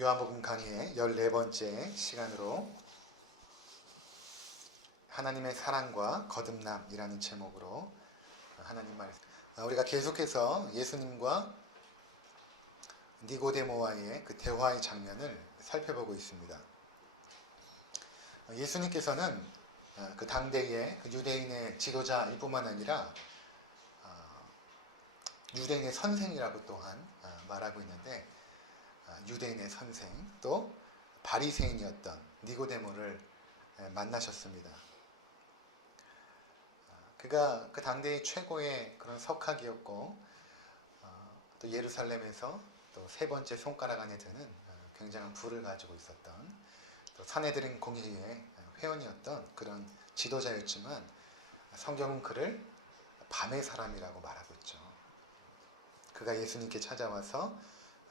요한복음 강의의 14번째 시간으로 하나님의 사랑과 거듭남이라는 제목으로 하나님 말씀, 우리가 계속해서 예수님과 니고데모와의 그 대화의 장면을 살펴보고 있습니다. 예수님께서는 그 당대의 그 유대인의 지도자일 뿐만 아니라 유대인의 선생이라고 또한 말하고 있는데, 유대인의 선생 또 바리새인이었던 니고데모를 만나셨습니다. 그가 그 당대의 최고의 그런 석학이었고, 또 예루살렘에서 또 세 번째 손가락 안에 드는 굉장한 부를 가지고 있었던, 또 산헤드린 공의회의 회원이었던 그런 지도자였지만, 성경은 그를 밤의 사람이라고 말하고 있죠. 그가 예수님께 찾아와서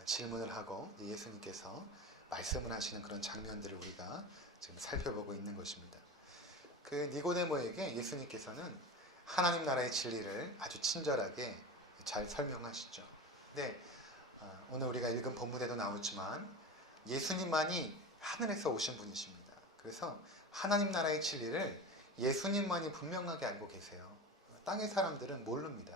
질문을 하고 예수님께서 말씀을 하시는 그런 장면들을 우리가 지금 살펴보고 있는 것입니다. 그 니고데모에게 예수님께서는 하나님 나라의 진리를 아주 친절하게 잘 설명하시죠. 근데 오늘 우리가 읽은 본문에도 나오지만 예수님만이 하늘에서 오신 분이십니다. 그래서 하나님 나라의 진리를 예수님만이 분명하게 알고 계세요. 땅의 사람들은 모릅니다.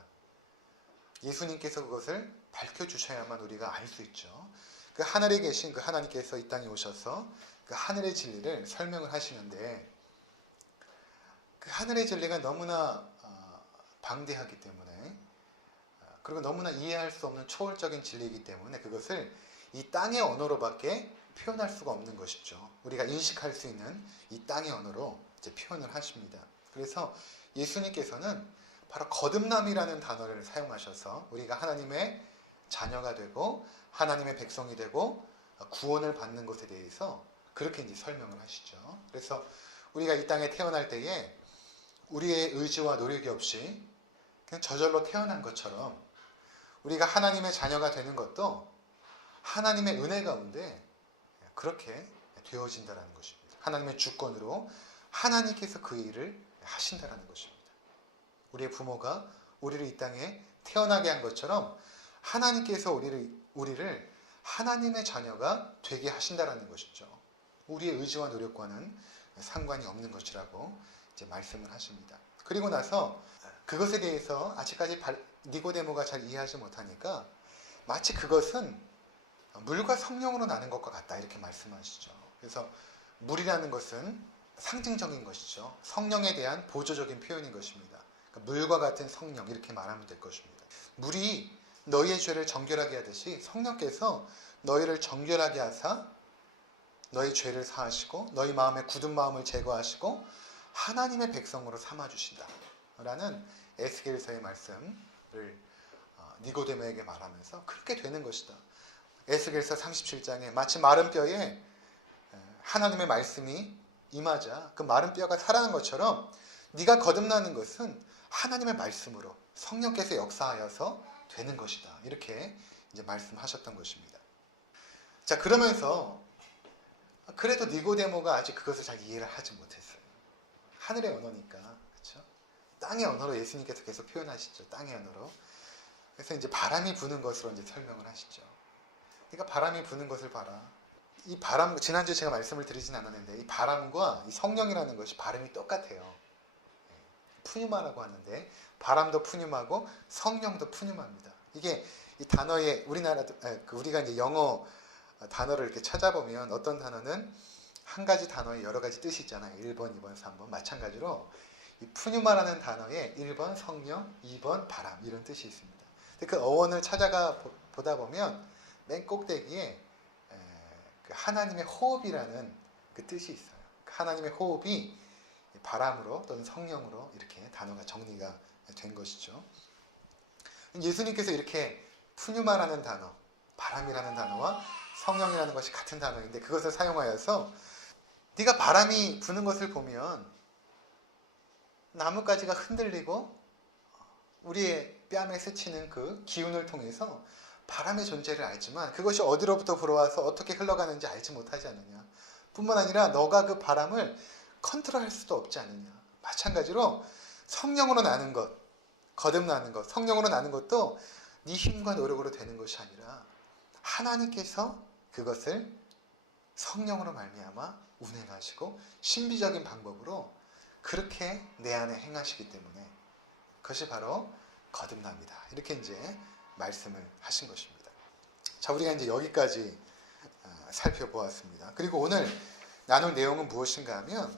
예수님께서 그것을 밝혀주셔야만 우리가 알 수 있죠. 그 하늘에 계신 그 하나님께서 이 땅에 오셔서 그 하늘의 진리를 설명을 하시는데, 그 하늘의 진리가 너무나 방대하기 때문에, 그리고 너무나 이해할 수 없는 초월적인 진리이기 때문에 그것을 이 땅의 언어로밖에 표현할 수가 없는 것이죠. 우리가 인식할 수 있는 이 땅의 언어로 이제 표현을 하십니다. 그래서 예수님께서는 바로 거듭남이라는 단어를 사용하셔서 우리가 하나님의 자녀가 되고 하나님의 백성이 되고 구원을 받는 것에 대해서 그렇게 이제 설명을 하시죠. 그래서 우리가 이 땅에 태어날 때에 우리의 의지와 노력이 없이 그냥 저절로 태어난 것처럼 우리가 하나님의 자녀가 되는 것도 하나님의 은혜 가운데 그렇게 되어진다는 것입니다. 하나님의 주권으로 하나님께서 그 일을 하신다는 것입니다. 우리의 부모가 우리를 이 땅에 태어나게 한 것처럼 하나님께서 우리를 하나님의 자녀가 되게 하신다는 것이죠. 우리의 의지와 노력과는 상관이 없는 것이라고 이제 말씀을 하십니다. 그리고 나서 그것에 대해서 아직까지 니고데모가 잘 이해하지 못하니까 마치 그것은 물과 성령으로 나는 것과 같다 이렇게 말씀하시죠. 그래서 물이라는 것은 상징적인 것이죠. 성령에 대한 보조적인 표현인 것입니다. 물과 같은 성령 이렇게 말하면 될 것입니다. 물이 너희의 죄를 정결하게 하듯이 성령께서 너희를 정결하게 하사 너희 죄를 사하시고 너희 마음의 굳은 마음을 제거하시고 하나님의 백성으로 삼아주신다 라는 에스겔서의 말씀을 니고데모에게 말하면서 그렇게 되는 것이다. 에스겔서 37장에 마치 마른 뼈에 하나님의 말씀이 임하자 그 마른 뼈가 살아난 것처럼 네가 거듭나는 것은 하나님의 말씀으로 성령께서 역사하여서 되는 것이다. 이렇게 이제 말씀하셨던 것입니다. 자, 그러면서 그래도 니고데모가 아직 그것을 잘 이해를 하지 못했어요. 하늘의 언어니까, 그렇죠? 땅의 언어로 예수님께서 계속 표현하시죠. 땅의 언어로. 그래서 이제 바람이 부는 것으로 이제 설명을 하시죠. 그러니까 바람이 부는 것을 봐라. 이 바람, 지난주에 제가 말씀을 드리진 않았는데 이 바람과 이 성령이라는 것이 발음이 똑같아요. 푸뉴마라고 하는데 바람도 푸뉴마고 성령도 푸뉴마입니다. 이게 이 단어의 우리가 이제 영어 단어를 이렇게 찾아보면 어떤 단어는 한 가지 단어에 여러 가지 뜻이 있잖아요. 1번, 2번, 3번 마찬가지로 이 푸뉴마라는 단어에 1번 성령, 2번 바람 이런 뜻이 있습니다. 그 어원을 찾아가 보다 보면 맨 꼭대기에 그 하나님의 호흡이라는 그 뜻이 있어요. 하나님의 호흡이 바람으로 또는 성령으로 이렇게 단어가 정리가 된 것이죠. 예수님께서 이렇게 푸뉴마라는 단어, 바람이라는 단어와 성령이라는 것이 같은 단어인데 그것을 사용하여서 네가 바람이 부는 것을 보면 나뭇가지가 흔들리고 우리의 뺨에 스치는 그 기운을 통해서 바람의 존재를 알지만 그것이 어디로부터 불어와서 어떻게 흘러가는지 알지 못하지 않느냐. 뿐만 아니라 너가 그 바람을 컨트롤할 수도 없지 않느냐. 마찬가지로 성령으로 나는 것, 거듭나는 것, 성령으로 나는 것도 네 힘과 노력으로 되는 것이 아니라 하나님께서 그것을 성령으로 말미암아 운행하시고 신비적인 방법으로 그렇게 내 안에 행하시기 때문에 그것이 바로 거듭납니다. 이렇게 이제 말씀을 하신 것입니다. 자, 우리가 이제 여기까지 살펴보았습니다. 그리고 오늘 나눌 내용은 무엇인가 하면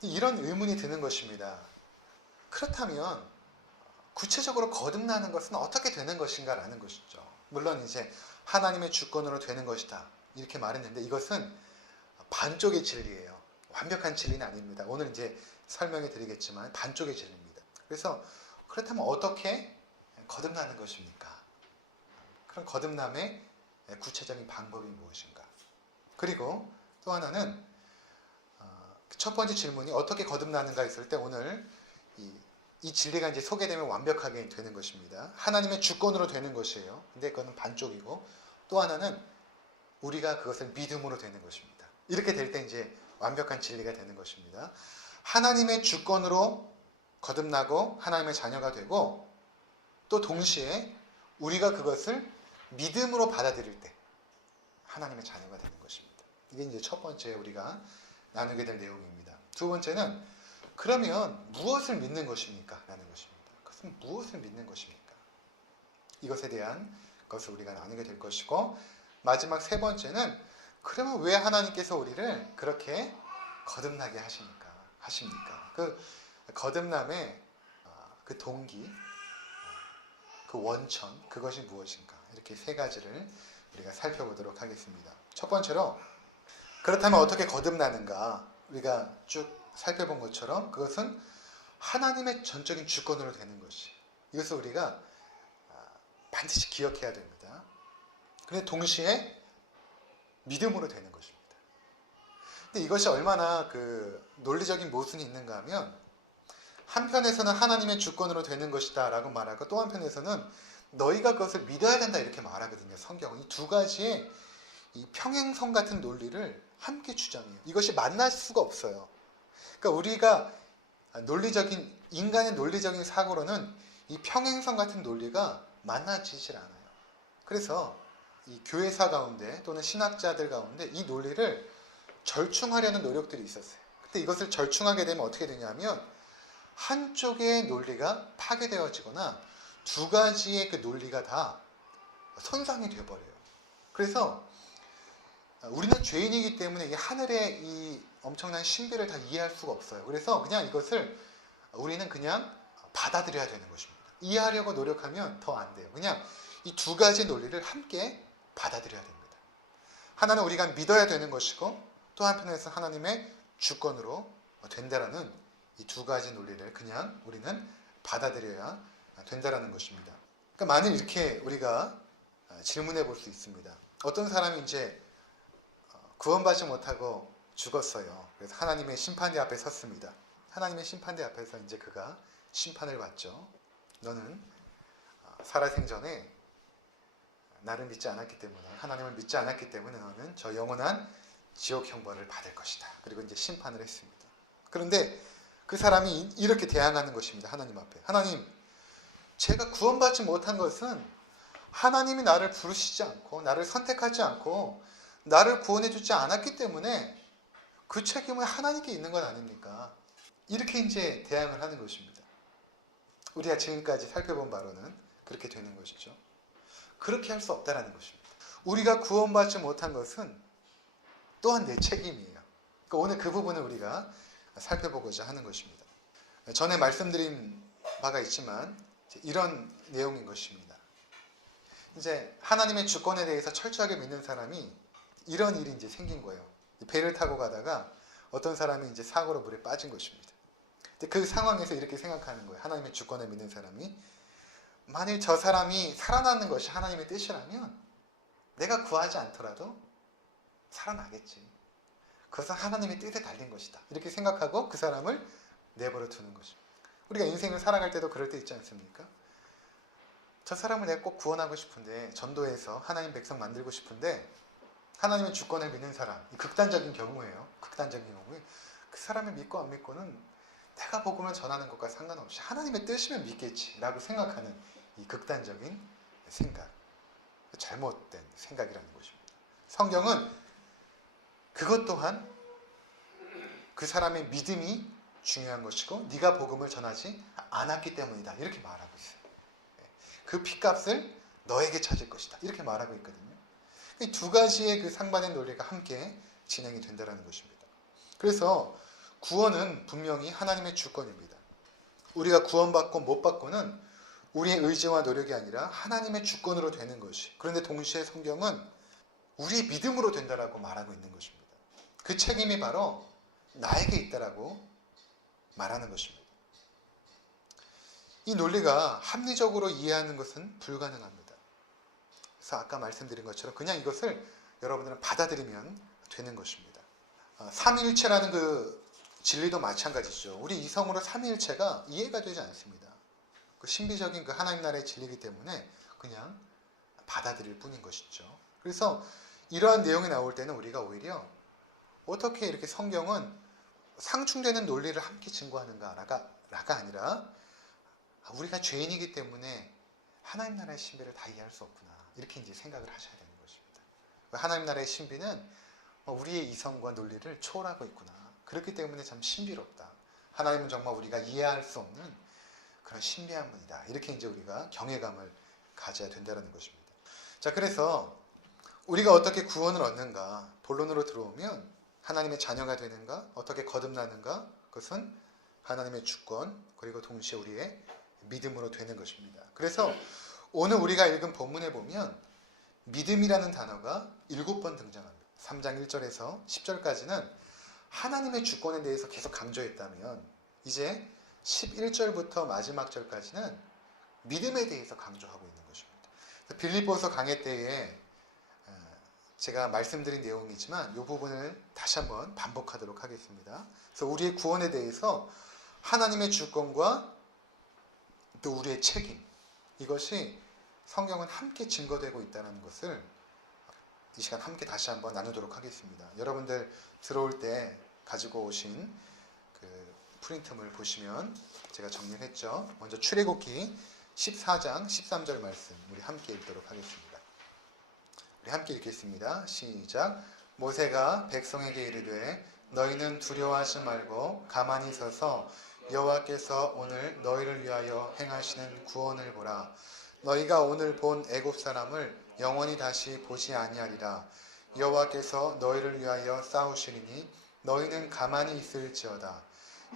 이런 의문이 드는 것입니다. 그렇다면 구체적으로 거듭나는 것은 어떻게 되는 것인가 라는 것이죠. 물론 이제 하나님의 주권으로 되는 것이다 이렇게 말했는데 이것은 반쪽의 진리예요. 완벽한 진리는 아닙니다. 오늘 이제 설명해 드리겠지만 반쪽의 진리입니다. 그래서 그렇다면 어떻게 거듭나는 것입니까? 그럼 거듭남의 구체적인 방법이 무엇인가? 그리고 또 하나는 첫 번째 질문이 어떻게 거듭나는가 있을 때 오늘 이 진리가 이제 소개되면 완벽하게 되는 것입니다. 하나님의 주권으로 되는 것이에요. 근데 그거는 반쪽이고 또 하나는 우리가 그것을 믿음으로 되는 것입니다. 이렇게 될 때 이제 완벽한 진리가 되는 것입니다. 하나님의 주권으로 거듭나고 하나님의 자녀가 되고 또 동시에 우리가 그것을 믿음으로 받아들일 때 하나님의 자녀가 되는 것입니다. 이게 이제 첫 번째 우리가 나누게 될 내용입니다. 두 번째는 그러면 무엇을 믿는 것입니까? 라는 것입니다. 그것은 무엇을 믿는 것입니까? 이것에 대한 것을 우리가 나누게 될 것이고 마지막 세 번째는 그러면 왜 하나님께서 우리를 그렇게 거듭나게 하십니까? 그 거듭남의 그 동기, 그 원천, 그것이 무엇인가? 이렇게 세 가지를 우리가 살펴보도록 하겠습니다. 첫 번째로 그렇다면 어떻게 거듭나는가? 우리가 쭉 살펴본 것처럼 그것은 하나님의 전적인 주권으로 되는 것이. 이것을 우리가 반드시 기억해야 됩니다. 그런데 동시에 믿음으로 되는 것입니다. 근데 이것이 얼마나 그 논리적인 모순이 있는가 하면 한편에서는 하나님의 주권으로 되는 것이다 라고 말하고 또 한편에서는 너희가 그것을 믿어야 된다 이렇게 말하거든요. 성경은 이 두 가지의 이 평행선 같은 논리를 함께 주장해요. 이것이 만날 수가 없어요. 그러니까 우리가 인간의 논리적인 사고로는 이 평행선 같은 논리가 만나지질 않아요. 그래서 이 교회사 가운데 또는 신학자들 가운데 이 논리를 절충하려는 노력들이 있었어요. 근데 이것을 절충하게 되면 어떻게 되냐면 한쪽의 논리가 파괴되어지거나 두 가지의 그 논리가 다 손상이 되어버려요. 그래서 우리는 죄인이기 때문에 이 하늘의 이 엄청난 신비를 다 이해할 수가 없어요. 그래서 그냥 이것을 우리는 그냥 받아들여야 되는 것입니다. 이해하려고 노력하면 더 안 돼요. 그냥 이 두 가지 논리를 함께 받아들여야 됩니다. 하나는 우리가 믿어야 되는 것이고 또 한편에서 하나님의 주권으로 된다라는 이 두 가지 논리를 그냥 우리는 받아들여야 된다라는 것입니다. 그러니까 만일 이렇게 우리가 질문해 볼 수 있습니다. 어떤 사람이 이제 구원받지 못하고 죽었어요. 그래서 하나님의 심판대 앞에 섰습니다. 하나님의 심판대 앞에서 이제 그가 심판을 받죠. 너는 살아생전에 나를 믿지 않았기 때문에 하나님을 믿지 않았기 때문에 너는 저 영원한 지옥 형벌을 받을 것이다. 그리고 이제 심판을 했습니다. 그런데 그 사람이 이렇게 대항하는 것입니다. 하나님 앞에. 하나님, 제가 구원받지 못한 것은 하나님이 나를 부르시지 않고 나를 선택하지 않고 나를 구원해 주지 않았기 때문에 그 책임은 하나님께 있는 것 아닙니까? 이렇게 이제 대항을 하는 것입니다. 우리가 지금까지 살펴본 바로는 그렇게 되는 것이죠. 그렇게 할 수 없다라는 것입니다. 우리가 구원받지 못한 것은 또한 내 책임이에요. 그러니까 오늘 그 부분을 우리가 살펴보고자 하는 것입니다. 전에 말씀드린 바가 있지만 이런 내용인 것입니다. 이제 하나님의 주권에 대해서 철저하게 믿는 사람이 이런 일이 이제 생긴 거예요. 배를 타고 가다가 어떤 사람이 이제 사고로 물에 빠진 것입니다. 근데 그 상황에서 이렇게 생각하는 거예요. 하나님의 주권을 믿는 사람이 만일 저 사람이 살아나는 것이 하나님의 뜻이라면 내가 구하지 않더라도 살아나겠지. 그것은 하나님의 뜻에 달린 것이다. 이렇게 생각하고 그 사람을 내버려 두는 것입니다. 우리가 인생을 살아갈 때도 그럴 때 있지 않습니까? 저 사람을 내가 꼭 구원하고 싶은데 전도해서 하나님 백성 만들고 싶은데 하나님의 주권을 믿는 사람, 극단적인 경우예요. 극단적인 경우에 그 사람을 믿고 안 믿고는 내가 복음을 전하는 것과 상관없이 하나님의 뜻이면 믿겠지 라고 생각하는 이 극단적인 생각. 잘못된 생각이라는 것입니다. 성경은 그것 또한 그 사람의 믿음이 중요한 것이고 네가 복음을 전하지 않았기 때문이다. 이렇게 말하고 있어요. 그 핏값을 너에게 찾을 것이다. 이렇게 말하고 있거든요. 이 두 가지의 그 상반된 논리가 함께 진행이 된다는 것입니다. 그래서 구원은 분명히 하나님의 주권입니다. 우리가 구원받고 못 받고는 우리의 의지와 노력이 아니라 하나님의 주권으로 되는 것이. 그런데 동시에 성경은 우리의 믿음으로 된다라고 말하고 있는 것입니다. 그 책임이 바로 나에게 있다라고 말하는 것입니다. 이 논리가 합리적으로 이해하는 것은 불가능합니다. 그래서 아까 말씀드린 것처럼 그냥 이것을 여러분들은 받아들이면 되는 것입니다. 삼위일체라는 그 진리도 마찬가지죠. 우리 이성으로 삼위일체가 이해가 되지 않습니다. 그 신비적인 그 하나님 나라의 진리이기 때문에 그냥 받아들일 뿐인 것이죠. 그래서 이러한 내용이 나올 때는 우리가 오히려 어떻게 이렇게 성경은 상충되는 논리를 함께 증거하는가가 아니라 우리가 죄인이기 때문에 하나님 나라의 신비를 다 이해할 수 없구나. 이렇게 이제 생각을 하셔야 되는 것입니다. 하나님 나라의 신비는 우리의 이성과 논리를 초월하고 있구나. 그렇기 때문에 참 신비롭다. 하나님은 정말 우리가 이해할 수 없는 그런 신비한 분이다. 이렇게 이제 우리가 경외감을 가져야 된다는 것입니다. 자, 그래서 우리가 어떻게 구원을 얻는가? 본론으로 들어오면 하나님의 자녀가 되는가? 어떻게 거듭나는가? 그것은 하나님의 주권 그리고 동시에 우리의 믿음으로 되는 것입니다. 그래서 오늘 우리가 읽은 본문에 보면 믿음이라는 단어가 7번 등장합니다. 3장 1절에서 10절까지는 하나님의 주권에 대해서 계속 강조했다면 이제 11절부터 마지막 절까지는 믿음에 대해서 강조하고 있는 것입니다. 빌립보서 강해 때에 제가 말씀드린 내용이지만 이 부분을 다시 한번 반복하도록 하겠습니다. 그래서 우리의 구원에 대해서 하나님의 주권과 또 우리의 책임, 이것이 성경은 함께 증거되고 있다는 것을 이 시간 함께 다시 한번 나누도록 하겠습니다. 여러분들 들어올 때 가지고 오신 그 프린트물 보시면 제가 정리를 했죠. 먼저 출애굽기 14장 13절 말씀 우리 함께 읽도록 하겠습니다. 우리 함께 읽겠습니다. 시작. 모세가 백성에게 이르되 너희는 두려워하지 말고 가만히 서서 여호와께서 오늘 너희를 위하여 행하시는 구원을 보라. 너희가 오늘 본 애굽 사람을 영원히 다시 보지 아니하리라. 여호와께서 너희를 위하여 싸우시리니 너희는 가만히 있을지어다.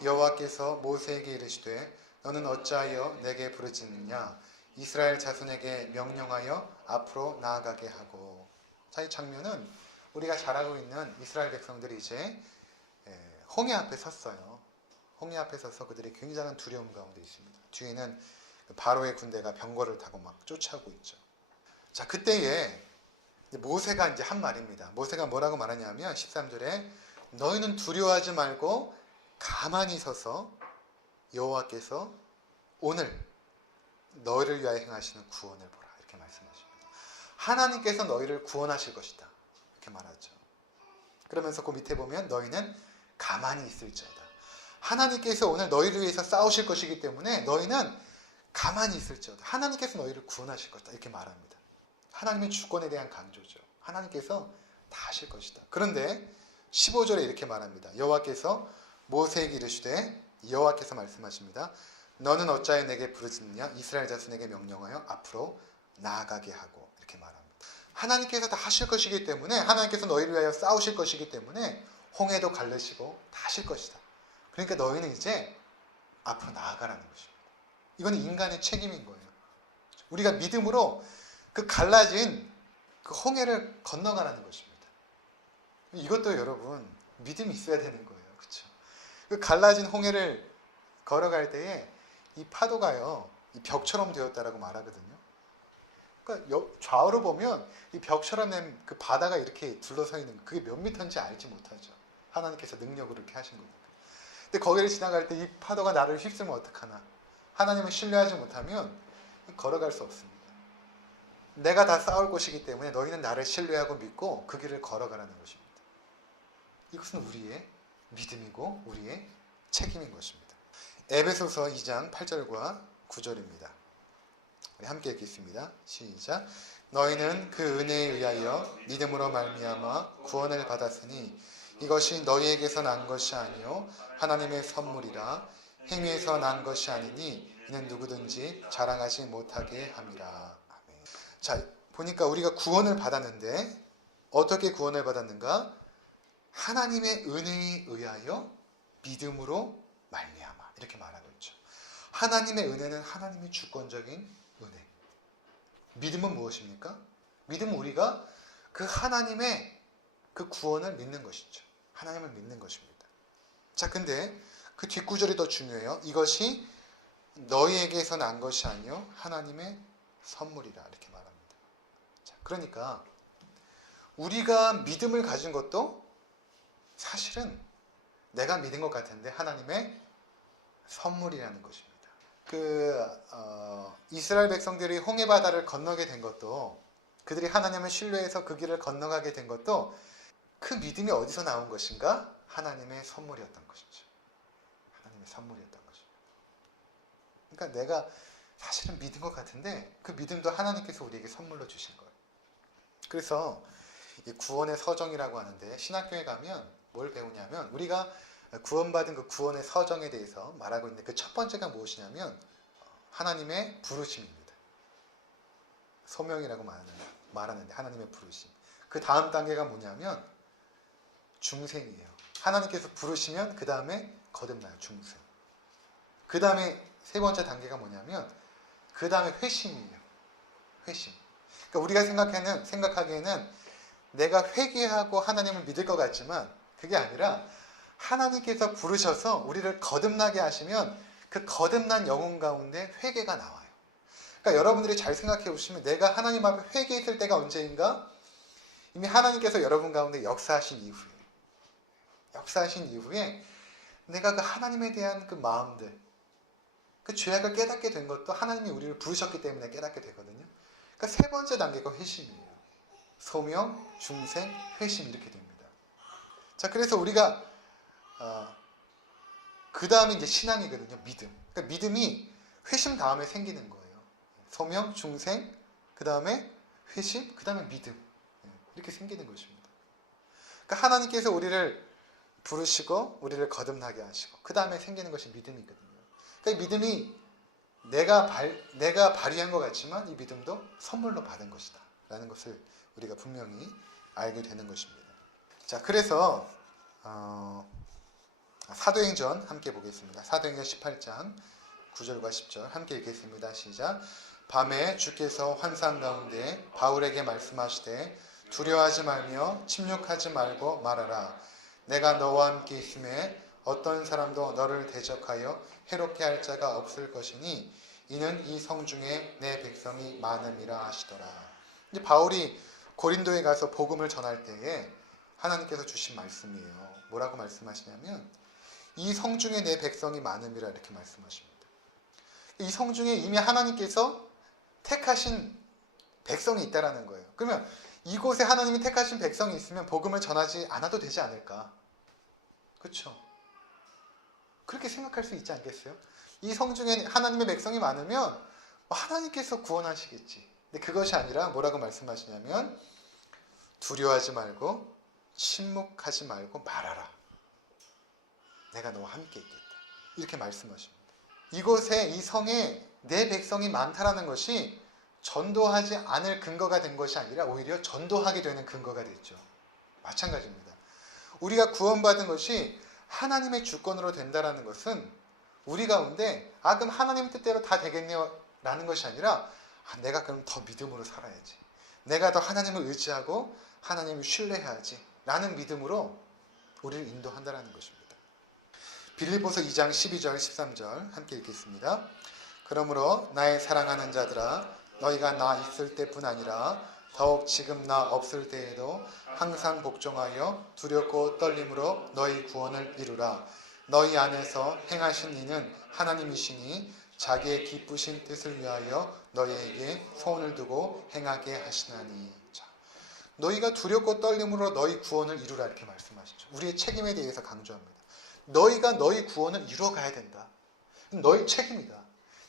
여호와께서 모세에게 이르시되 너는 어찌하여 내게 부르짖느냐. 이스라엘 자손에게 명령하여 앞으로 나아가게 하고. 자, 이 장면은 우리가 잘 알고 있는 이스라엘 백성들이 이제 홍해 앞에 섰어요. 홍해 앞에 서서 그들이 굉장한 두려움 가운데 있습니다. 뒤에는 바로의 군대가 병거를 타고 막 쫓아오고 있죠. 자, 그때에 모세가 이제 한 말입니다. 모세가 뭐라고 말하냐면 13절에 너희는 두려워하지 말고 가만히 서서 여호와께서 오늘 너희를 위하여 행하시는 구원을 보라. 이렇게 말씀하십니다. 하나님께서 너희를 구원하실 것이다. 이렇게 말하죠. 그러면서 그 밑에 보면 너희는 가만히 있을지어다. 하나님께서 오늘 너희를 위해서 싸우실 것이기 때문에 너희는 가만히 있을지어다. 하나님께서 너희를 구원하실 것이다. 이렇게 말합니다. 하나님의 주권에 대한 강조죠. 하나님께서 다 하실 것이다. 그런데 15절에 이렇게 말합니다. 여호와께서 모세에게 이르시되 여호와께서 말씀하십니다. 너는 어찌하여 내게 부르짖느냐. 이스라엘 자손에게 명령하여 앞으로 나아가게 하고. 이렇게 말합니다. 하나님께서 다 하실 것이기 때문에 하나님께서 너희를 위하여 싸우실 것이기 때문에 홍해도 갈르시고 다 하실 것이다. 그러니까 너희는 이제 앞으로 나아가라는 것입니다. 이건 인간의 책임인 거예요. 우리가 믿음으로 그 갈라진 그 홍해를 건너가라는 것입니다. 이것도 여러분 믿음이 있어야 되는 거예요. 그렇죠? 그 갈라진 홍해를 걸어갈 때에 이 파도가요, 이 벽처럼 되었다라고 말하거든요. 그러니까 좌우로 보면 이 벽처럼 된 그 바다가 이렇게 둘러서 있는 그게 몇 미터인지 알지 못하죠. 하나님께서 능력으로 이렇게 하신 거니까. 근데 거기를 지나갈 때 이 파도가 나를 휩쓰면 어떡하나? 하나님을 신뢰하지 못하면 걸어갈 수 없습니다. 내가 다 싸울 것이기 때문에 너희는 나를 신뢰하고 믿고 그 길을 걸어가라는 것입니다. 이것은 우리의 믿음이고 우리의 책임인 것입니다. 에베소서 2장 8절과 9절입니다. 우리 함께 읽겠습니다. 시작. 너희는 그 은혜에 의하여 믿음으로 말미암아 구원을 받았으니 이것이 너희에게서 난 것이 아니요 하나님의 선물이라. 행위에서 난 것이 아니니 이는 누구든지 자랑하지 못하게 함이라. 아멘. 자, 보니까 우리가 구원을 받았는데 어떻게 구원을 받았는가? 하나님의 은혜에 의하여 믿음으로 말미암아, 이렇게 말하고 있죠. 하나님의 은혜는 하나님의 주권적인 은혜. 믿음은 무엇입니까? 믿음은 우리가 그 하나님의 그 구원을 믿는 것이죠. 하나님을 믿는 것입니다. 자, 근데 그 뒷구절이 더 중요해요. 이것이 너희에게서 난 것이 아니요 하나님의 선물이라, 이렇게 말합니다. 자, 그러니까 우리가 믿음을 가진 것도 사실은 내가 믿은 것 같은데 하나님의 선물이라는 것입니다. 이스라엘 백성들이 홍해 바다를 건너게 된 것도, 그들이 하나님을 신뢰해서 그 길을 건너가게 된 것도 그 믿음이 어디서 나온 것인가? 하나님의 선물이었던 것이죠. 하나님의 선물이었던 것입니다. 그러니까 내가 사실은 믿은 것 같은데 그 믿음도 하나님께서 우리에게 선물로 주신 거예요. 그래서 이 구원의 서정이라고 하는데, 신학교에 가면 뭘 배우냐면 우리가 구원받은 그 구원의 서정에 대해서 말하고 있는데, 그 첫 번째가 무엇이냐면 하나님의 부르심입니다. 소명이라고 말하는데 하나님의 부르심. 그 다음 단계가 뭐냐면 중생이에요. 하나님께서 부르시면 그 다음에 거듭나요. 중생. 그 다음에 세 번째 단계가 뭐냐면 그 다음에 회심이에요. 회심. 그러니까 우리가 생각하기에는 내가 회개하고 하나님을 믿을 것 같지만 그게 아니라 하나님께서 부르셔서 우리를 거듭나게 하시면 그 거듭난 영혼 가운데 회개가 나와요. 그러니까 여러분들이 잘 생각해 보시면 내가 하나님 앞에 회개했을 때가 언제인가? 이미 하나님께서 여러분 가운데 역사하신 이후에 내가 그 하나님에 대한 그 마음들, 그 죄악을 깨닫게 된 것도 하나님이 우리를 부르셨기 때문에 깨닫게 되거든요. 그러니까 세 번째 단계가 회심이에요. 소명, 중생, 회심, 이렇게 됩니다. 자, 그래서 우리가 그 다음에 이제 신앙이거든요. 믿음. 그러니까 믿음이 회심 다음에 생기는 거예요. 소명, 중생, 그 다음에 회심, 그 다음에 믿음. 이렇게 생기는 것입니다. 그러니까 하나님께서 우리를 부르시고 우리를 거듭나게 하시고 그 다음에 생기는 것이 믿음이거든요. 그러니까 이 믿음이 내가 발휘한 것 같지만 이 믿음도 선물로 받은 것이다 라는 것을 우리가 분명히 알게 되는 것입니다. 자, 그래서 사도행전 함께 보겠습니다. 사도행전 18장 9절과 10절 함께 읽겠습니다. 시작. 밤에 주께서 환상 가운데 바울에게 말씀하시되 두려워하지 말며 침묵하지 말고 말하라. 내가 너와 함께 있음에 어떤 사람도 너를 대적하여 해롭게 할 자가 없을 것이니 이는 이 성중에 내 백성이 많음이라 하시더라. 이제 바울이 고린도에 가서 복음을 전할 때에 하나님께서 주신 말씀이에요. 뭐라고 말씀하시냐면 이 성중에 내 백성이 많음이라, 이렇게 말씀하십니다. 이 성중에 이미 하나님께서 택하신 백성이 있다라는 거예요. 그러면 이곳에 하나님이 택하신 백성이 있으면 복음을 전하지 않아도 되지 않을까? 그렇죠? 그렇게 생각할 수 있지 않겠어요? 이 성중에 하나님의 백성이 많으면 하나님께서 구원하시겠지. 근데 그것이 아니라 뭐라고 말씀하시냐면 두려워하지 말고 침묵하지 말고 말하라. 내가 너와 함께 있겠다. 이렇게 말씀하십니다. 이곳에 이 성에 내 백성이 많다라는 것이 전도하지 않을 근거가 된 것이 아니라 오히려 전도하게 되는 근거가 됐죠. 마찬가지입니다. 우리가 구원받은 것이 하나님의 주권으로 된다라는 것은 우리 가운데 그럼 하나님 뜻대로 다 되겠네요 라는 것이 아니라 내가 그럼 더 믿음으로 살아야지, 내가 더 하나님을 의지하고 하나님을 신뢰해야지 라는 믿음으로 우리를 인도한다라는 것입니다. 빌립보서 2장 12절 13절 함께 읽겠습니다. 그러므로 나의 사랑하는 자들아, 너희가 나 있을 때뿐 아니라 더욱 지금 나 없을 때에도 항상 복종하여 두렵고 떨림으로 너희 구원을 이루라. 너희 안에서 행하신 이는 하나님이시니 자기의 기쁘신 뜻을 위하여 너희에게 소원을 두고 행하게 하시나니. 자, 너희가 두렵고 떨림으로 너희 구원을 이루라, 이렇게 말씀하시죠. 우리의 책임에 대해서 강조합니다. 너희가 너희 구원을 이루어가야 된다. 너희 책임이다.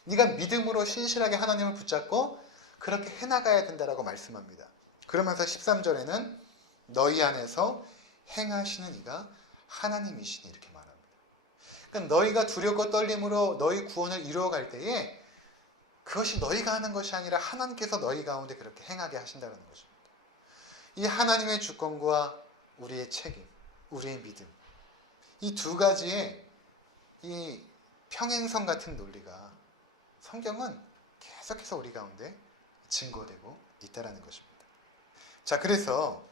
네가 믿음으로 신실하게 하나님을 붙잡고 그렇게 해나가야 된다라고 말씀합니다. 그러면서 13절에는 너희 안에서 행하시는 이가 하나님이시니 이렇게 말합니다. 그러니까 너희가 두렵고 떨림으로 너희 구원을 이루어갈 때에 그것이 너희가 하는 것이 아니라 하나님께서 너희 가운데 그렇게 행하게 하신다는 것입니다. 이 하나님의 주권과 우리의 책임, 우리의 믿음, 이 두 가지의 이 평행선 같은 논리가 성경은 계속해서 우리 가운데 증거되고 있다는 것입니다. 자, 그래서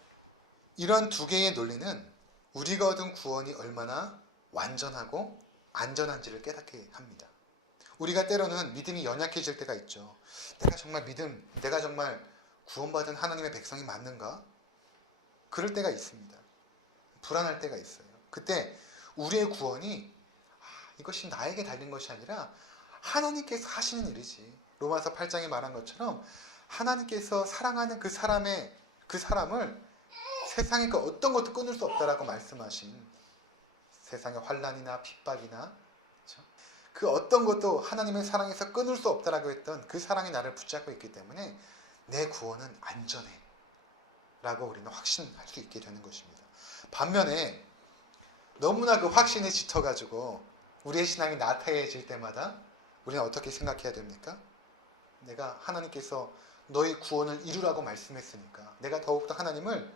이런 두 개의 논리는 우리가 얻은 구원이 얼마나 완전하고 안전한지를 깨닫게 합니다. 우리가 때로는 믿음이 연약해질 때가 있죠. 내가 정말 구원받은 하나님의 백성이 맞는가? 그럴 때가 있습니다. 불안할 때가 있어요. 그때 우리의 구원이 이것이 나에게 달린 것이 아니라 하나님께서 하시는 일이지. 로마서 8장에 말한 것처럼 하나님께서 사랑하는 그 사람을 세상의 그 어떤 것도 끊을 수 없다라고 말씀하신 세상의 환난이나 핍박이나 그 어떤 것도 하나님의 사랑에서 끊을 수 없다라고 했던 그 사랑이 나를 붙잡고 있기 때문에 내 구원은 안전해 라고 우리는 확신할 수 있게 되는 것입니다. 반면에 너무나 그 확신에 짙어가지고 우리의 신앙이 나태해질 때마다 우리는 어떻게 생각해야 됩니까? 내가 하나님께서 너희 구원을 이루라고 말씀했으니까 내가 더욱더 하나님을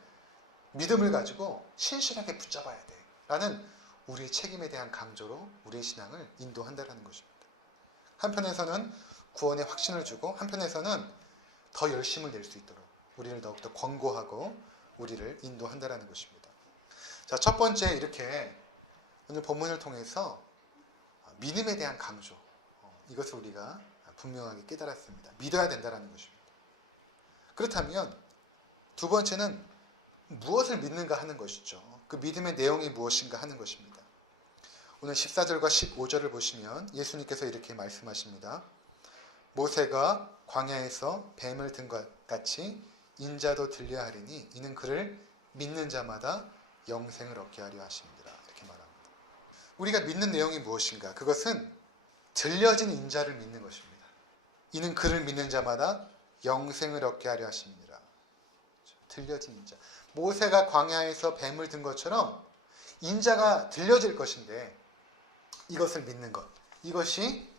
믿음을 가지고 신실하게 붙잡아야 돼 라는 우리의 책임에 대한 강조로 우리의 신앙을 인도한다는 것입니다. 한편에서는 구원의 확신을 주고 한편에서는 더 열심을 낼 수 있도록 우리를 더욱더 권고하고 우리를 인도한다는 것입니다. 자, 첫 번째 이렇게 오늘 본문을 통해서 믿음에 대한 강조, 이것을 우리가 분명하게 깨달았습니다. 믿어야 된다는 것입니다. 그렇다면 두 번째는 무엇을 믿는가 하는 것이죠. 그 믿음의 내용이 무엇인가 하는 것입니다. 오늘 14절과 15절을 보시면 예수님께서 이렇게 말씀하십니다. 모세가 광야에서 뱀을 든 것 같이 인자도 들려야 하리니 이는 그를 믿는 자마다 영생을 얻게 하려 하십니다. 이렇게 말합니다. 우리가 믿는 내용이 무엇인가? 그것은 들려진 인자를 믿는 것입니다. 이는 그를 믿는 자마다 영생을 얻게 하려 하십니다. 들려진 인자. 모세가 광야에서 뱀을 든 것처럼 인자가 들려질 것인데 이것을 믿는 것. 이것이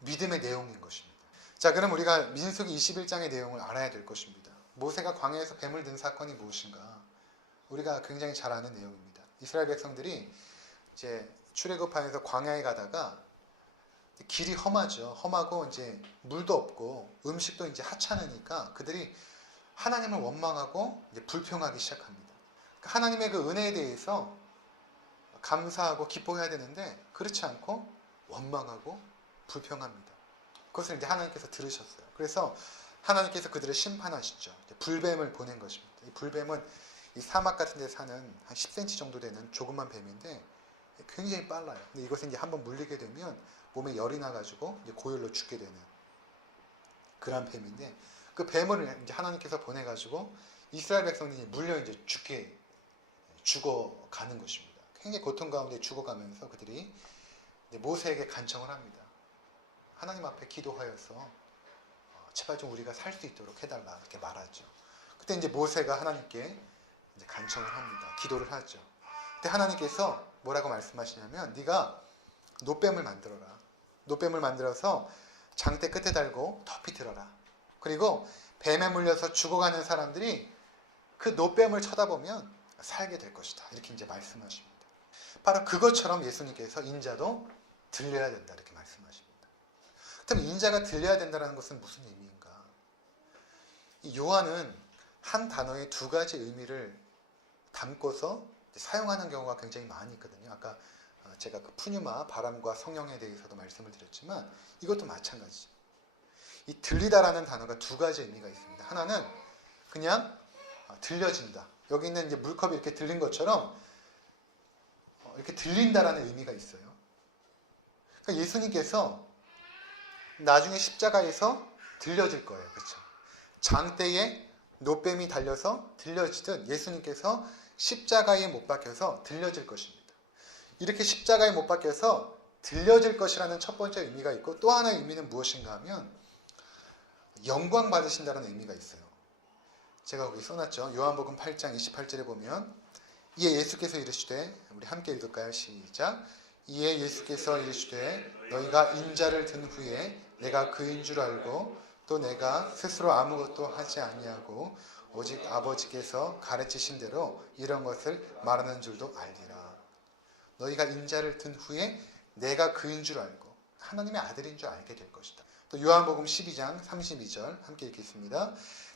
믿음의 내용인 것입니다. 자, 그럼 우리가 민수기 21장의 내용을 알아야 될 것입니다. 모세가 광야에서 뱀을 든 사건이 무엇인가? 우리가 굉장히 잘 아는 내용입니다. 이스라엘 백성들이 이제 출애굽하면서 광야에 가다가 길이 험하죠. 험하고 이제 물도 없고 음식도 이제 하찮으니까 그들이 하나님을 원망하고 이제 불평하기 시작합니다. 하나님의 그 은혜에 대해서 감사하고 기뻐해야 되는데 그렇지 않고 원망하고 불평합니다. 그것을 이제 하나님께서 들으셨어요. 그래서 하나님께서 그들을 심판하시죠. 불뱀을 보낸 것입니다. 이 불뱀은 이 사막 같은 데 사는 한 10cm 정도 되는 조그만 뱀인데 굉장히 빨라요. 근데 이것을 이제 한번 물리게 되면 몸에 열이 나가지고 이제 고열로 죽게 되는 그런 뱀인데 그 뱀을 이제 하나님께서 보내가지고 이스라엘 백성들이 물려 이제 죽어가는 것입니다. 굉장히 고통 가운데 죽어가면서 그들이 모세에게 간청을 합니다. 하나님 앞에 기도하여서 제발 좀 우리가 살 수 있도록 해달라 이렇게 말하죠. 그때 이제 모세가 하나님께 이제 간청을 합니다. 기도를 하죠. 그때 하나님께서 뭐라고 말씀하시냐면 네가 놋뱀을 만들어라. 놋뱀을 만들어서 장대 끝에 달고 덮이 들어라. 그리고 뱀에 물려서 죽어가는 사람들이 그 놋뱀을 쳐다보면 살게 될 것이다. 이렇게 이제 말씀하십니다. 바로 그것처럼 예수님께서 인자도 들려야 된다 이렇게 말씀하십니다. 그럼 인자가 들려야 된다는 것은 무슨 의미인가? 이 요한은 한 단어에 두 가지 의미를 담고서 사용하는 경우가 굉장히 많이 있거든요. 아까 제가 그 푸뉴마, 바람과 성령에 대해서도 말씀을 드렸지만 이것도 마찬가지죠. 이 들리다라는 단어가 두 가지 의미가 있습니다. 하나는 그냥 들려진다. 여기 있는 이제 물컵이 이렇게 들린 것처럼 이렇게 들린다라는 의미가 있어요. 그러니까 예수님께서 나중에 십자가에서 들려질 거예요. 그렇죠? 장대에 놋뱀이 달려서 들려지듯 예수님께서 십자가에 못 박혀서 들려질 것입니다. 이렇게 십자가에 못 박혀서 들려질 것이라는 첫 번째 의미가 있고 또 하나의 의미는 무엇인가 하면 영광 받으신다는 의미가 있어요. 제가 거기 써놨죠. 요한복음 8장 28절에 보면 이에 예수께서 이르시되, 우리 함께 읽을까요? 시작. 이에 예수께서 이르시되 너희가 인자를 든 후에 내가 그인 줄 알고 또 내가 스스로 아무것도 하지 아니하고 오직 아버지께서 가르치신 대로 이런 것을 말하는 줄도 알리라. 너희가 인자를 든 후에 내가 그인 줄 알고 하나님의 아들인 줄 알게 될 것이다. 또 요한복음 12장 32절 함께 읽겠습니다.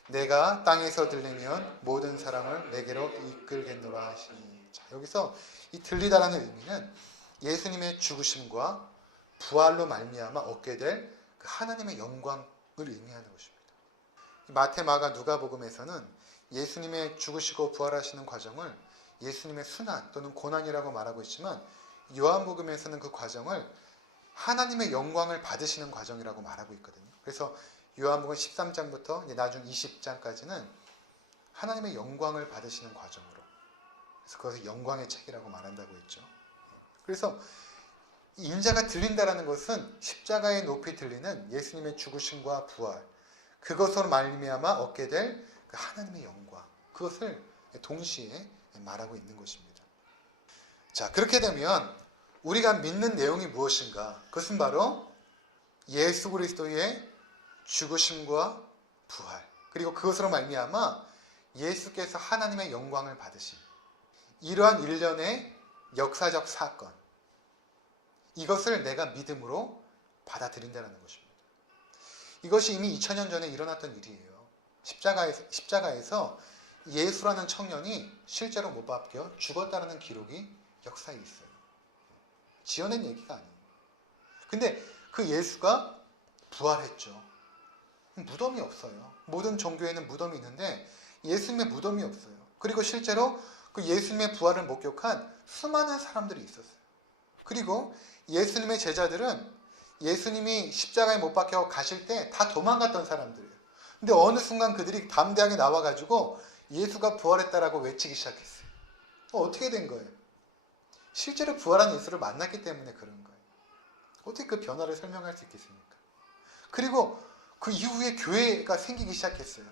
내가 땅에서 들리면 모든 사람을 내게로 이끌겠노라 하시니. 자, 여기서 이 들리다라는 의미는 예수님의 죽으심과 부활로 말미암아 얻게 될 그 하나님의 영광을 의미하는 것입니다. 마태, 마가, 누가복음에서는 예수님의 죽으시고 부활하시는 과정을 예수님의 순환 또는 고난이라고 말하고 있지만, 요한복음에서는 그 과정을 하나님의 영광을 받으시는 과정이라고 말하고 있거든요. 그래서 요한복음 13장부터 나중 20장까지는 하나님의 영광을 받으시는 과정으로, 그래서 그것을 영광의 책이라고 말한다고 했죠. 그래서 인자가 들린다라는 것은 십자가의 높이 들리는 예수님의 죽으심과 부활, 그것으로 말미암아 얻게 될 그 하나님의 영광, 그것을 동시에 말하고 있는 것입니다. 자, 그렇게 되면 우리가 믿는 내용이 무엇인가? 그것은 바로 예수 그리스도의 죽으심과 부활, 그리고 그것으로 말미암아 예수께서 하나님의 영광을 받으신 이러한 일련의 역사적 사건, 이것을 내가 믿음으로 받아들인다는 것입니다. 이것이 이미 2000년 전에 일어났던 일이에요. 십자가에서 예수라는 청년이 실제로 못 박혀 죽었다는 기록이 역사에 있어요. 지어낸 얘기가 아니에요. 근데 그 예수가 부활했죠. 무덤이 없어요. 모든 종교에는 무덤이 있는데 예수님의 무덤이 없어요. 그리고 실제로 그 예수님의 부활을 목격한 수많은 사람들이 있었어요. 그리고 예수님의 제자들은 예수님이 십자가에 못 박혀 가실 때 다 도망갔던 사람들이에요. 근데 어느 순간 그들이 담대하게 나와가지고 예수가 부활했다라고 외치기 시작했어요. 어떻게 된 거예요? 실제로 부활한 예수를 만났기 때문에 그런 거예요. 어떻게 그 변화를 설명할 수 있겠습니까? 그리고 그 이후에 교회가 생기기 시작했어요.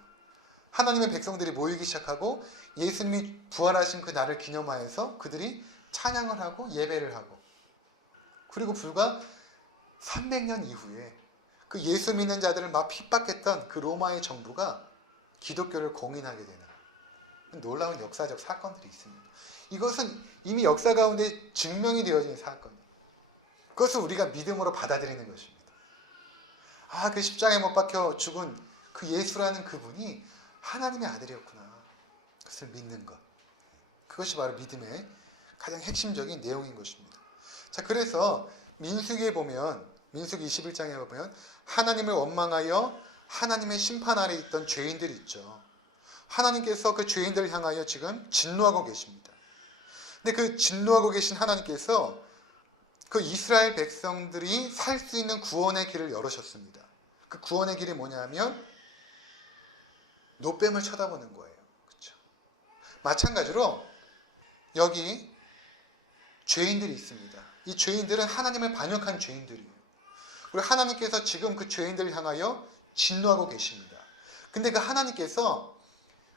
하나님의 백성들이 모이기 시작하고 예수님이 부활하신 그 날을 기념하여서 그들이 찬양을 하고 예배를 하고, 그리고 불과 300년 이후에 그 예수 믿는 자들을 막 핍박했던 그 로마의 정부가 기독교를 공인하게 되는 놀라운 역사적 사건들이 있습니다. 이것은 이미 역사 가운데 증명이 되어진 사건이에요. 그것을 우리가 믿음으로 받아들이는 것입니다. 아, 그 십자가에 못 박혀 죽은 그 예수라는 그분이 하나님의 아들이었구나. 그것을 믿는 것. 그것이 바로 믿음의 가장 핵심적인 내용인 것입니다. 자, 그래서 민수기에 보면, 민수기 21장에 보면 하나님을 원망하여 하나님의 심판 아래 있던 죄인들이 있죠. 하나님께서 그 죄인들을 향하여 지금 진노하고 계십니다. 근데 그 진노하고 계신 하나님께서 그 이스라엘 백성들이 살 수 있는 구원의 길을 열으셨습니다. 그 구원의 길이 뭐냐면 노뱀을 쳐다보는 거예요. 그렇죠? 마찬가지로 여기 죄인들이 있습니다. 이 죄인들은 하나님을 반역한 죄인들이에요. 그리고 하나님께서 지금 그 죄인들을 향하여 진노하고 계십니다. 근데 그 하나님께서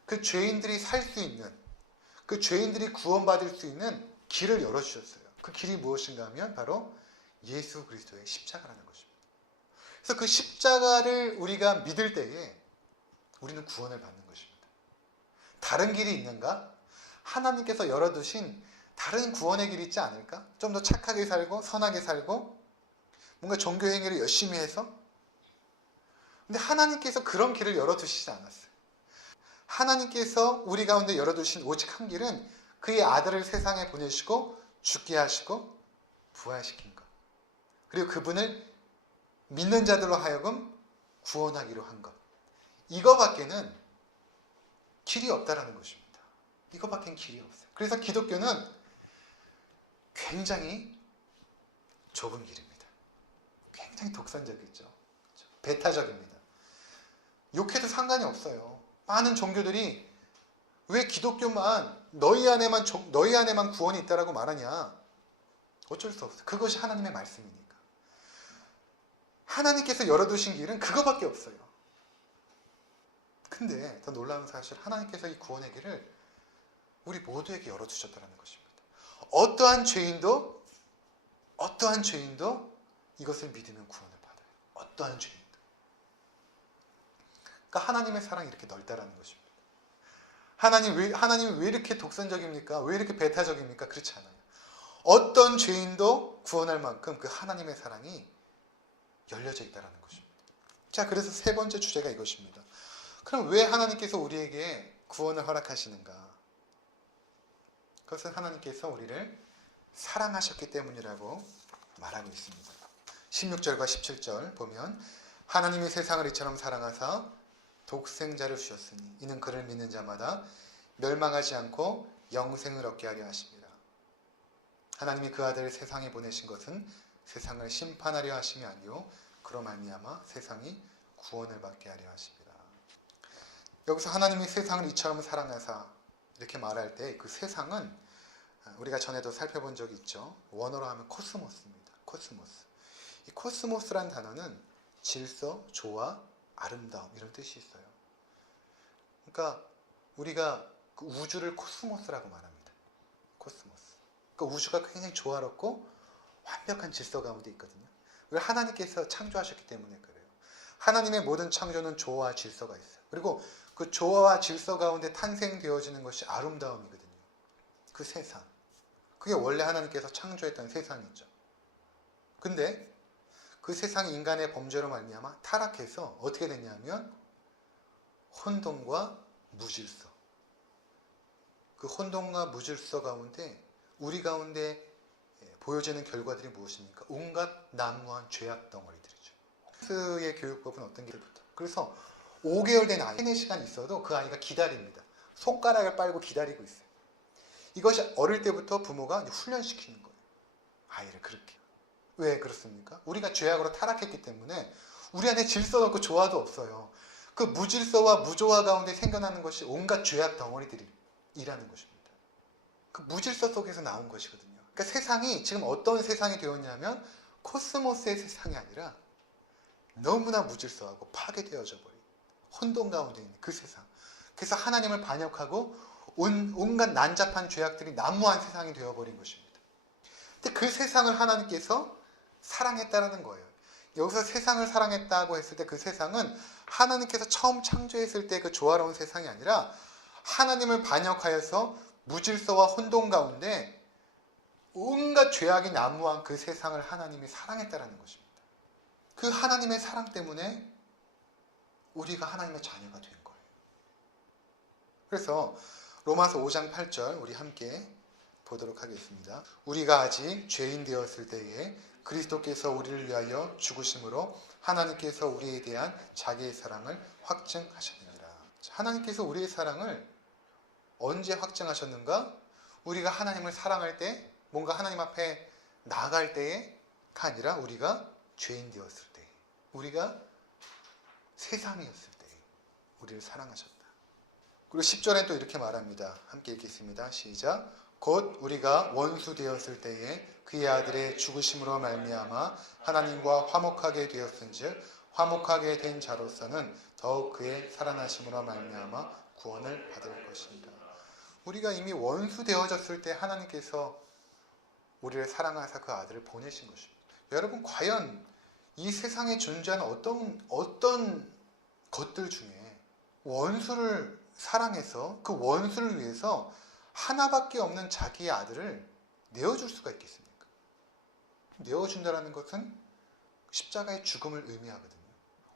그 죄인들이 살 수 있는, 그 죄인들이 구원받을 수 있는 길을 열어주셨어요. 그 길이 무엇인가 하면 바로 예수 그리스도의 십자가라는 것입니다. 그래서 그 십자가를 우리가 믿을 때에 우리는 구원을 받는 것입니다. 다른 길이 있는가? 하나님께서 열어두신 다른 구원의 길이 있지 않을까? 좀 더 착하게 살고 선하게 살고 뭔가 종교 행위를 열심히 해서. 근데 하나님께서 그런 길을 열어두시지 않았어요. 하나님께서 우리 가운데 열어두신 오직 한 길은 그의 아들을 세상에 보내시고 죽게 하시고 부활시킨 것, 그리고 그분을 믿는 자들로 하여금 구원하기로 한 것, 이거밖에는 길이 없다라는 것입니다. 이거밖엔 길이 없어요. 그래서 기독교는 굉장히 좁은 길입니다. 굉장히 독선적이죠. 배타적입니다. 욕해도 상관이 없어요. 많은 종교들이 왜 기독교만 너희 안에만 구원이 있다라고 말하냐? 어쩔 수 없어요. 그것이 하나님의 말씀이니까. 하나님께서 열어두신 길은 그거밖에 없어요. 근데 더 놀라운 사실, 하나님께서 이 구원의 길을 우리 모두에게 열어주셨다는 것입니다. 어떠한 죄인도 이것을 믿으면 구원을 받아요. 어떠한 죄인도. 그러니까 하나님의 사랑이 이렇게 넓다라는 것입니다. 하나님이 왜 이렇게 독선적입니까? 왜 이렇게 배타적입니까? 그렇지 않아요. 어떤 죄인도 구원할 만큼 그 하나님의 사랑이 열려져 있다는 것입니다. 자, 그래서 세 번째 주제가 이것입니다. 그럼 왜 하나님께서 우리에게 구원을 허락하시는가? 그것은 하나님께서 우리를 사랑하셨기 때문이라고 말하고 있습니다. 16절과 17절 보면 하나님이 세상을 이처럼 사랑하사 독생자를 주셨으니 이는 그를 믿는 자마다 멸망하지 않고 영생을 얻게 하려 하십니다. 하나님이 그 아들을 세상에 보내신 것은 세상을 심판하려 하심이 아니요 그로 말미암아 세상이 구원을 받게 하려 하십니다. 여기서 하나님이 세상을 이처럼 사랑하사 이렇게 말할 때 그 세상은 우리가 전에도 살펴본 적이 있죠. 원어로 하면 코스모스입니다. 코스모스. 이 코스모스란 단어는 질서, 조화, 아름다움 이런 뜻이 있어요. 그러니까 우리가 그 우주를 코스모스라고 말합니다. 코스모스. 그러니까 우주가 굉장히 조화롭고 완벽한 질서 가운데 있거든요. 하나님께서 창조하셨기 때문에 그래요. 하나님의 모든 창조는 조화와 질서가 있어요. 그리고 그 조화와 질서 가운데 탄생되어지는 것이 아름다움이거든요. 그 세상. 그게 원래 하나님께서 창조했던 세상이죠. 근데 그 세상이 인간의 범죄로 말미암아 타락해서 어떻게 됐냐면 혼돈과 무질서. 그 혼돈과 무질서 가운데 우리 가운데 보여지는 결과들이 무엇입니까? 온갖 난무한 죄악 덩어리들이죠. 의 교육법은 어떤 게부터? 그래서 5개월 된 아이 3-4시간 있어도 그 아이가 기다립니다. 손가락을 빨고 기다리고 있어요. 이것이 어릴 때부터 부모가 훈련시키는 거예요. 아이를 그렇게. 왜 그렇습니까? 우리가 죄악으로 타락했기 때문에 우리 안에 질서도 없고 조화도 없어요. 그 무질서와 무조화 가운데 생겨나는 것이 온갖 죄악 덩어리들이라는 것입니다. 그 무질서 속에서 나온 것이거든요. 그러니까 세상이 지금 어떤 세상이 되었냐면 코스모스의 세상이 아니라 너무나 무질서하고 파괴되어져 버린 혼돈 가운데 있는 그 세상. 그래서 하나님을 반역하고 온갖 난잡한 죄악들이 난무한 세상이 되어버린 것입니다. 근데 그 세상을 하나님께서 사랑했다는 거예요. 여기서 세상을 사랑했다고 했을 때 그 세상은 하나님께서 처음 창조했을 때 그 조화로운 세상이 아니라 하나님을 반역하여서 무질서와 혼돈 가운데 온갖 죄악이 난무한 그 세상을 하나님이 사랑했다는 것입니다. 그 하나님의 사랑 때문에 우리가 하나님의 자녀가 된 거예요. 그래서 로마서 5장 8절 우리 함께 보도록 하겠습니다. 우리가 아직 죄인 되었을 때에 그리스도께서 우리를 위하여 죽으심으로 하나님께서 우리에 대한 자기의 사랑을 확증하셨느니라. 하나님께서 우리의 사랑을 언제 확증하셨는가? 우리가 하나님을 사랑할 때, 뭔가 하나님 앞에 나아갈 때가 아니라 우리가 죄인 되었을 때, 우리가 세상이었을 때 우리를 사랑하셨다. 그리고 10절엔 또 이렇게 말합니다. 함께 읽겠습니다. 시작. 곧 우리가 원수 되었을 때에 그의 아들의 죽으심으로 말미암아 하나님과 화목하게 되었은즉 화목하게 된 자로서는 더욱 그의 살아나심으로 말미암아 구원을 받을 것입니다. 우리가 이미 원수 되어졌을 때 하나님께서 우리를 사랑하사 그 아들을 보내신 것입니다. 여러분, 과연 이 세상에 존재하는 어떤 것들 중에 원수를 사랑해서 그 원수를 위해서 하나밖에 없는 자기의 아들을 내어줄 수가 있겠습니까? 내어준다는 것은 십자가의 죽음을 의미하거든요.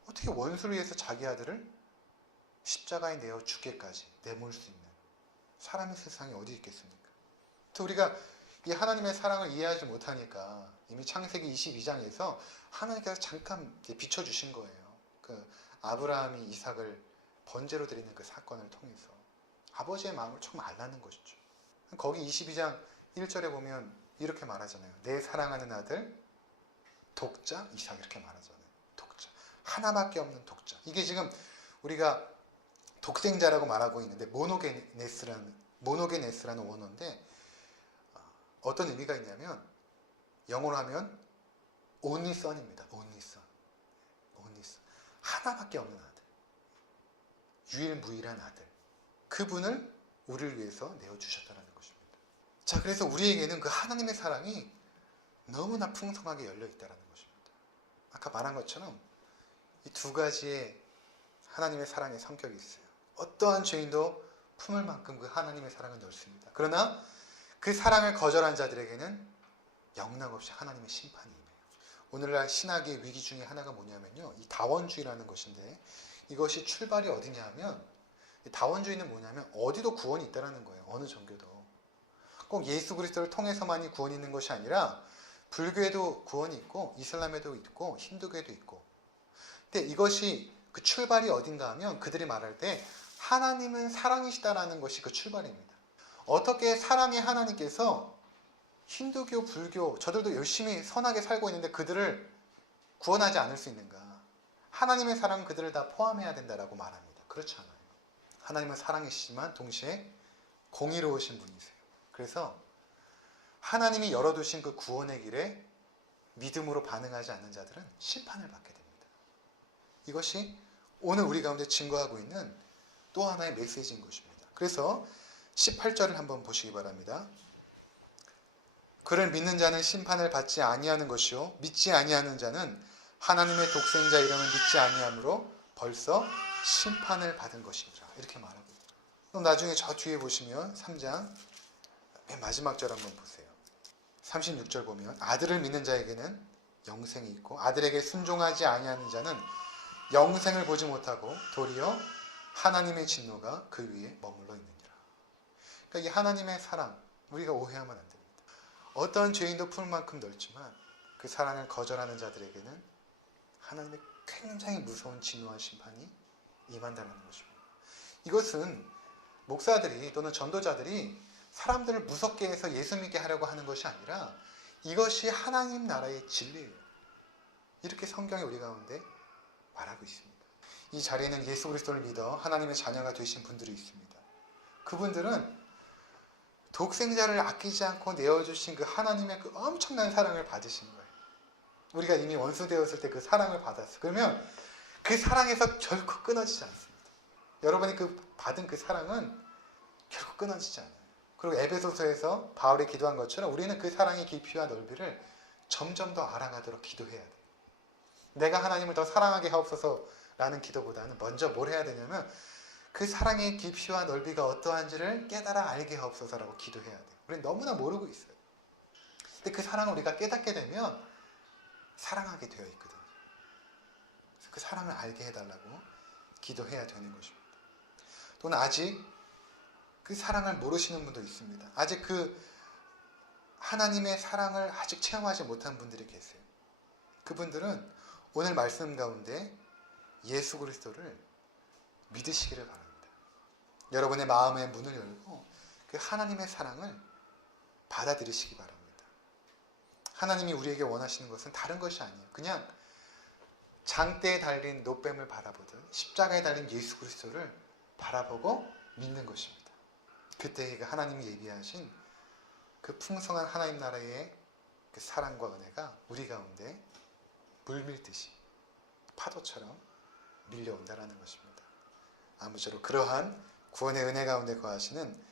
어떻게 원수를 위해서 자기 아들을 십자가에 내어 죽게까지 내몰 수 있는 사람의 세상이 어디 있겠습니까? 또 우리가 이 하나님의 사랑을 이해하지 못하니까 이미 창세기 22장에서 하나님께서 잠깐 비춰주신 거예요. 그 아브라함이 이삭을 번제로 드리는 그 사건을 통해서 아버지의 마음을 좀 알라는 것이죠. 거기 22장 1절에 보면 이렇게 말하잖아요. 내 사랑하는 아들 독자 이삭 이렇게 말하잖아요. 독자. 하나밖에 없는 독자. 이게 지금 우리가 독생자라고 말하고 있는데 모노게네스라는 원어인데 어떤 의미가 있냐면 영어로 하면 only son입니다. only son. only son. 하나밖에 없는 아들. 유일무이한 아들, 그분을 우리를 위해서 내어주셨다는 것입니다. 자, 그래서 우리에게는 그 하나님의 사랑이 너무나 풍성하게 열려 있다는 것입니다. 아까 말한 것처럼 이 두 가지의 하나님의 사랑의 성격이 있어요. 어떠한 죄인도 품을 만큼 그 하나님의 사랑은 넓습니다. 그러나 그 사랑을 거절한 자들에게는 영락없이 하나님의 심판이 임해요. 오늘날 신학의 위기 중에 하나가 뭐냐면요, 이 다원주의라는 것인데, 이것이 출발이 어디냐 하면, 다원주의는 뭐냐면 어디도 구원이 있다는 거예요. 어느 종교도. 꼭 예수 그리스도를 통해서만이 구원이 있는 것이 아니라 불교에도 구원이 있고 이슬람에도 있고 힌두교에도 있고. 근데 이것이 그 출발이 어딘가 하면 그들이 말할 때 하나님은 사랑이시다라는 것이 그 출발입니다. 어떻게 사랑의 하나님께서 힌두교, 불교, 저들도 열심히 선하게 살고 있는데 그들을 구원하지 않을 수 있는가? 하나님의 사랑은 그들을 다 포함해야 된다라고 말합니다. 그렇지 않아요. 하나님은 사랑이시지만 동시에 공의로우신 분이세요. 그래서 하나님이 열어두신 그 구원의 길에 믿음으로 반응하지 않는 자들은 심판을 받게 됩니다. 이것이 오늘 우리 가운데 증거하고 있는 또 하나의 메시지인 것입니다. 그래서 18절을 한번 보시기 바랍니다. 그를 믿는 자는 심판을 받지 아니하는 것이요 믿지 아니하는 자는 하나님의 독생자 이름을 믿지 아니함으로 벌써 심판을 받은 것이니라. 이렇게 말하고 있습니다. 그럼 나중에 저 뒤에 보시면 3장 맨 마지막 절 한번 보세요. 36절 보면 아들을 믿는 자에게는 영생이 있고 아들에게 순종하지 아니하는 자는 영생을 보지 못하고 도리어 하나님의 진노가 그 위에 머물러 있느니라. 그러니까 이 하나님의 사랑, 우리가 오해하면 안 됩니다. 어떤 죄인도 풀 만큼 넓지만 그 사랑을 거절하는 자들에게는 하나님의 굉장히 무서운 진노와 심판이 임한다는 것입니다. 이것은 목사들이 또는 전도자들이 사람들을 무섭게 해서 예수 믿게 하려고 하는 것이 아니라 이것이 하나님 나라의 진리예요. 이렇게 성경이 우리 가운데 말하고 있습니다. 이 자리에는 예수 그리스도를 믿어 하나님의 자녀가 되신 분들이 있습니다. 그분들은 독생자를 아끼지 않고 내어주신 그 하나님의 그 엄청난 사랑을 받으신 거예요. 우리가 이미 원수 되었을 때 그 사랑을 받았어요. 그러면 그 사랑에서 결코 끊어지지 않습니다. 여러분이 그 받은 그 사랑은 결코 끊어지지 않아요. 그리고 에베소서에서 바울이 기도한 것처럼 우리는 그 사랑의 깊이와 넓이를 점점 더 알아가도록 기도해야 돼요. 내가 하나님을 더 사랑하게 하옵소서라는 기도보다는 먼저 뭘 해야 되냐면 그 사랑의 깊이와 넓이가 어떠한지를 깨달아 알게 하옵소서라고 기도해야 돼요. 우리는 너무나 모르고 있어요. 근데 그 사랑을 우리가 깨닫게 되면 사랑하게 되어 있거든요. 그래서 그 사랑을 알게 해달라고 기도해야 되는 것입니다. 또는 아직 그 사랑을 모르시는 분도 있습니다. 아직 그 하나님의 사랑을 아직 체험하지 못한 분들이 계세요. 그분들은 오늘 말씀 가운데 예수 그리스도를 믿으시기를 바랍니다. 여러분의 마음의 문을 열고 그 하나님의 사랑을 받아들이시기 바랍니다. 하나님이 우리에게 원하시는 것은 다른 것이 아니에요. 그냥 장대에 달린 노뱀을 바라보듯 십자가에 달린 예수 그리스도를 바라보고 믿는 것입니다. 그때 그 하나님이 예비하신 그 풍성한 하나님 나라의 그 사랑과 은혜가 우리 가운데 물밀듯이 파도처럼 밀려온다라는 것입니다. 아무쪼록 그러한 구원의 은혜 가운데 거하시는